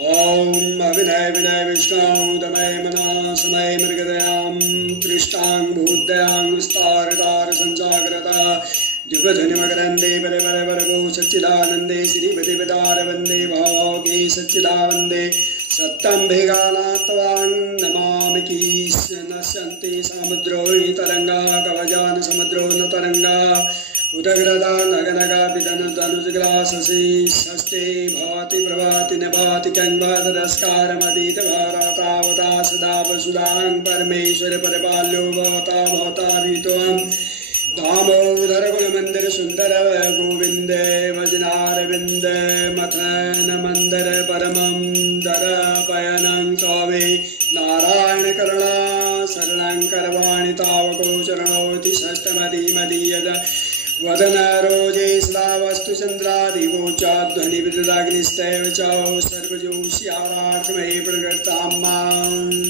ॐ अविनय विनय विष्णुदमय मना समय मृगदयां त्रिष्टां भूतदयां विस्तारतार संसागरता द्युपधनिमकरन्दे परे परे परगो सच्चिदानन्दे श्रीपतिपदार वन्दे भावगे सच्चिदानन्दे सत्यं भेगानात्वां नमामि कीश नश्यन्ति समुद्रो तरंगा कवचान समुद्रो न तरंगा उदग्रदा नगनगा पितन तनुजग्राससी षष्ठे भवति प्रभाति नभाति कंबादरस्कारमतीत भारतावता सदा वसुधां परमेश्वर परिपाल्यो भवता भवता भीतोऽहं दामोदर कुलमंदिर सुंदर गोविंद वजनारविंद मथन मंदर परमं दर पयनं स्वामी नारायण करुणा शरणं करवाणि तावको चरणोति षष्ठमदी मदीयद वदन रोजे सदा वस्तु चंद्रादिवोचाध्वनि विददाग्निस्तैव च सर्वजोष्यारार्थमये प्रकृतां मां